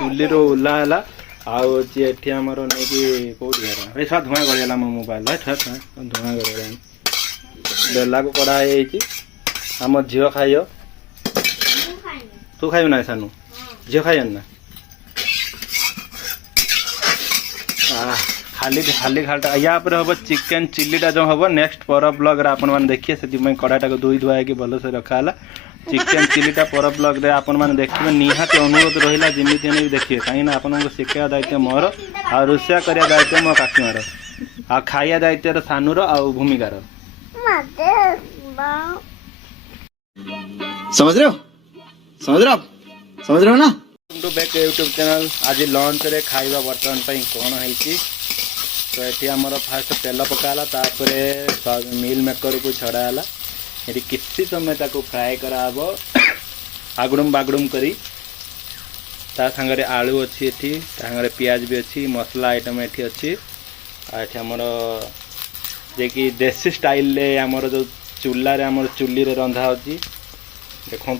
चुली रो ओला है आठी आमर नहीं कौटी सब धुआं गला मो मोबाइल धुआं गला बेला को कड़ा आम झील खाइ तू खाइबु ना सानू झील खाइ ना खाली खाली खालटा या पर हम चिकेन चिल्लीटा जो हम नेक्स्ट पर ब्लॉग रे आपण माने देखिए से कड़ाटा को धोई धुआ के भल से रखा है चिकेन चिल्लीटा पर ब्लॉग रे आपण माने देखिए निहाती अनुरोध रहा जमी भी देखिए कहीं आपको शिक्षा दायित्व मोर आ रोषा करने दायित्व मो काकीमार आ खाइया दायित्व सानूर आ भूमिकार समझ रहे हो समझ रहे हो ना बैक यूट्यूब चैनल आज लंच रे खाइबा बर्तमान कौन है तो ये आमर फास्ट तेल पकाला मिल मेकर को छड़ाला ये किसी समय ताको फ्राए कराब आगुड़म बागुड़म करी सांगे आलू अच्छी ये सांगे पियाज भी अच्छी मसला आइटम ये अच्छी आमर जे कि देसी स्टाइल रे आमर जो चूल्हा रे आमर चुली रे रंधा होची देखु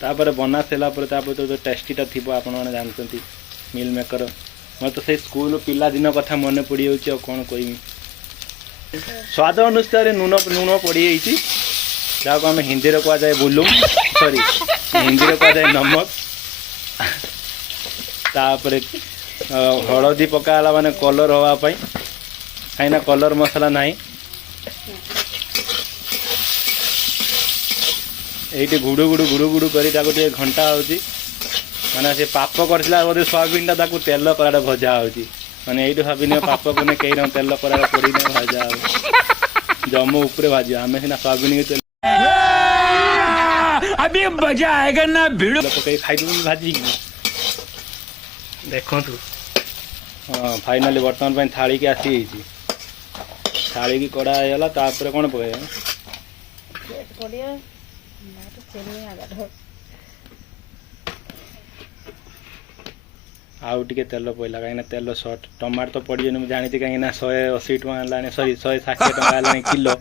तापर बना सारा तो टेस्टीटा थी आपण मैंने जानते मिल मेकर मैं तो से स्कूल पिला दिन कथा मन पड़ जाऊँ कौन कह स्वाद अनुसार नुन नुन पड़ जाको आम हिंदी में कह जाए बुलुम सॉरी हिंदी में कह जाए नमक तापर हलदी पकाला माने कलर होगापाई कहीं कलर मसला नहीं ये गुड़ू गुड़ू गुड़ू गुड़ू कर घंटा होची माने से पाप करथिला बोधे सोयाबीन टा तेल कराटा भजा होची माने ये भाविन पाप को कई तेल कराटा पड़ी भजा हो जम्मू उपरे भाजी आम सीना सोयाबीन के अभी मजा आएगा ना भिड़ पकई खाई भाजी देखु हाँ फाइनाली बर्तमान थाली की आसी थाली की कड़ा होगा तापर कौन पकड़ आउ टे तेल पड़ा कहीं तेल सर्ट टमाटर तो पड़ी मुझे जानी कहीं 180 टका है सॉरी 160 टका है किलो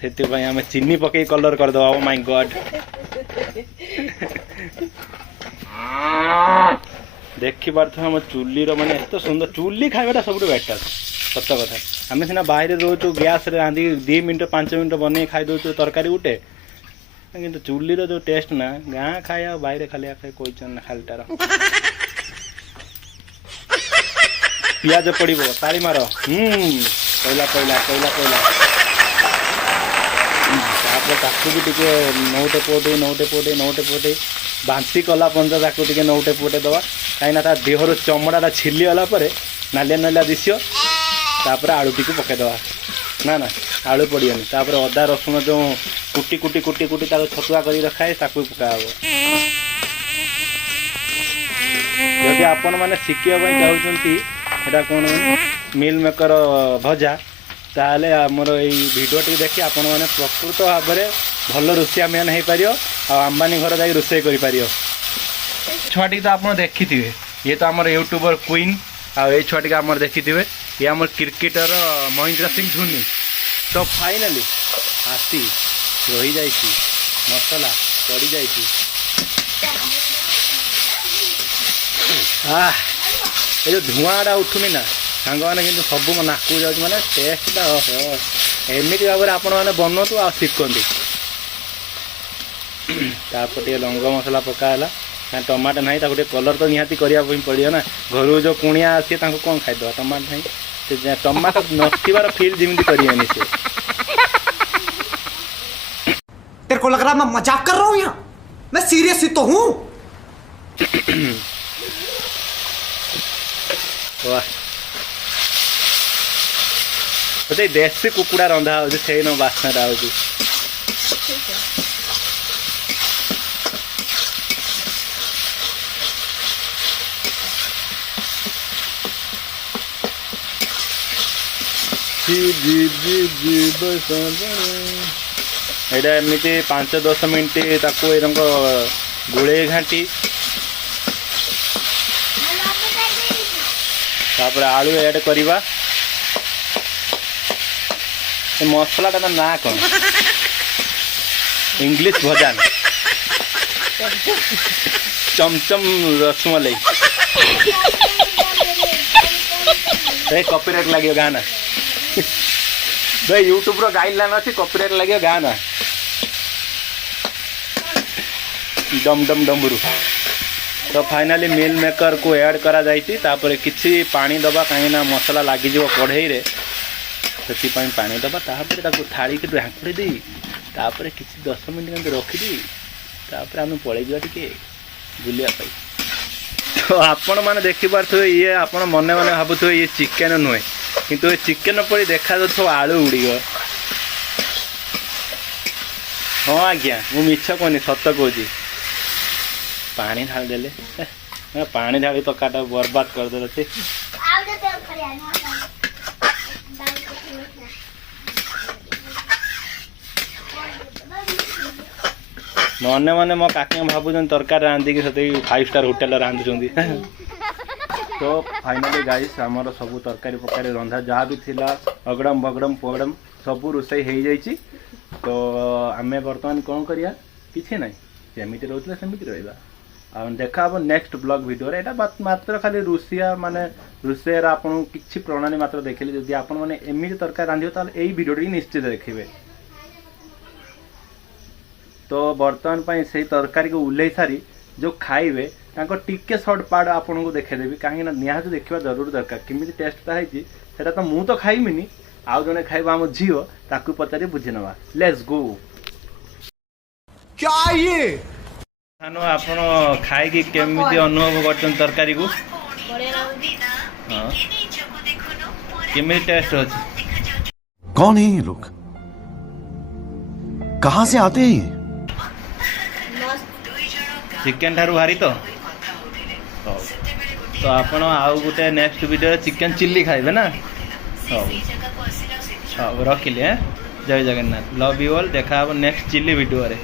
से आम चीनी पकई कलर करदे ओ माय गॉड देखी पार्थ आम चुली माने एत सुंदर चुली खाइबाटा सब बेटर सत कथा आम सीना बाहर रोचु गैस रांधि 2 मिनट 5 मिनट बन खाई दौ तरकारी गुटे कि चुली जो टेस्ट ना गाँ खाया बाहर खाली खाई कोई खालीटार पियाज पड़ो ताली मार कोयला कोयला कोयला कोयला ताकू भी टे नौटे पोटे बांती कला पंच ताकू टे नौटे पोटे दवा कहीं देहर चमड़ाटा छिलीगला नालिया नालिया दिशो तापर आलू टी पकईदवा ना ना आलू पड़ोनी तापर अदा रसुण जो कुटी कुटी कुटी कुटी छतुआ कर रखाए ताकू पकाब जदि आपण मैंने शिखापी चाहते यहाँ कौन मिल मेकर भजा ताले आमर भिडियो टी देखी आपण मैंने प्रकृत भाव में भल रोषिया मैन हो पार आंबानी घर जा रोषे कर छुआटी तो आप देखी थे ये तो आम यूट्यूबर क्वीन आई छुआटी आम देखी थे ये आम क्रिकेटर महेंद्र सिंह धोनी तो फाइनाली आसी रही जा मसला पड़ जा ये जो धुआंटा उठुनी ना सांग मैंने कि सब नाकू जा माने टेस्टा एमती भाव में आपण मैंने बनतु आ शिखती तापर टे लंग मसला पकाला टमाटर ना कलर तो निहाती करने पड़ो ना घर जो कुणिया आसी कौन खाईदे टमाटर ना टमाटर नथिबार फील जमी करें से तेरे को लग रहा मैं मजाक कर रहा हूँ यहाँ मैं सीरियस ही तो हूँ देसी कुकुड़ा रंधा हो बास्नाटा हो यहाँ एमती 5-10 मिनट गुड़े घाटी तापर आलू ऐड करवा मसलाटा ना कौन इंग्लिश भजान चमचम रसमलाई भाई कॉपीराइट लगे गाना भाई यूट्यूब रो गाइडलाइन अच्छी कॉपीराइट लगे गाना डम डम डमरू तो फाइनाली मिल मेकर को ऐड करा जाइए तापर किसी पानी दबा कहीं मसला लगी कढ़ई रे से पानी दबा तापर थाड़ी के ढाकुड़ी दी तापर किसी 10 मिनट रखिदी तापर आम पलि जा टे बुलाप तो आपण मैंने देखिपे ये आप मन मन भावुए ये चिकेन नुहे किंतु ये चिकेन पड़ी देखा जाऊ आलू उड़ी हाँ आज्ञा मु मिछ कहनी सत कहूँ पानी ढाल देले पानी ढाली तकाटा बर्बाद करदे से मने मने मो काकी भावुन तरकारी रांधिकी से 5 स्टार होटेल रांधुंट तो फाइनाली गाइस आमर सब तरकारी पकारी रंधा जहाँ भी थिला अगड़म बगड़म पगड़म सब रोषे हो जाइए तो आम बर्तमान कौन करिया किसी ना जमीती रोचे सेमती रहा देखा हम नेक्स्ट ब्लॉग वीडियो यहाँ मात्र खाली रुषिया माने रुषेर आपन किसी प्रणाली मात्र देखिले जदि आपण माने एमिति तरकारी रांधिबे ताले एई वीडियोटी निश्चित देखिबे तो बर्तमान पाई से तरकारी को उल्ले सारी जो खाइबे तांको टिके शॉर्ट पार्ट आपन को देखेदेवी कहीं निहाती देखा जरूर दरकार केमिति टेस्टटा है सेटा तो मु तो खाइमिनी आउ जने खाइबा हम झियो ताकू पचारि बुझी नवा लेट्स गो क्या ये खानो आपण खाई केमिति अनुभव करछन तरकारी को हां केमिति टेस्ट होछि कौन है ये लोग कहां से आते हैं ये चिकेन ठारू हारी तो तो आपण आउ गोटे नेक्स्ट वीडियो चिकेन चिल्ली खाइबे ना रखिले जय जगन्नाथ लव यू ऑल देखा नेक्स्ट चिल्ली वीडियो रे।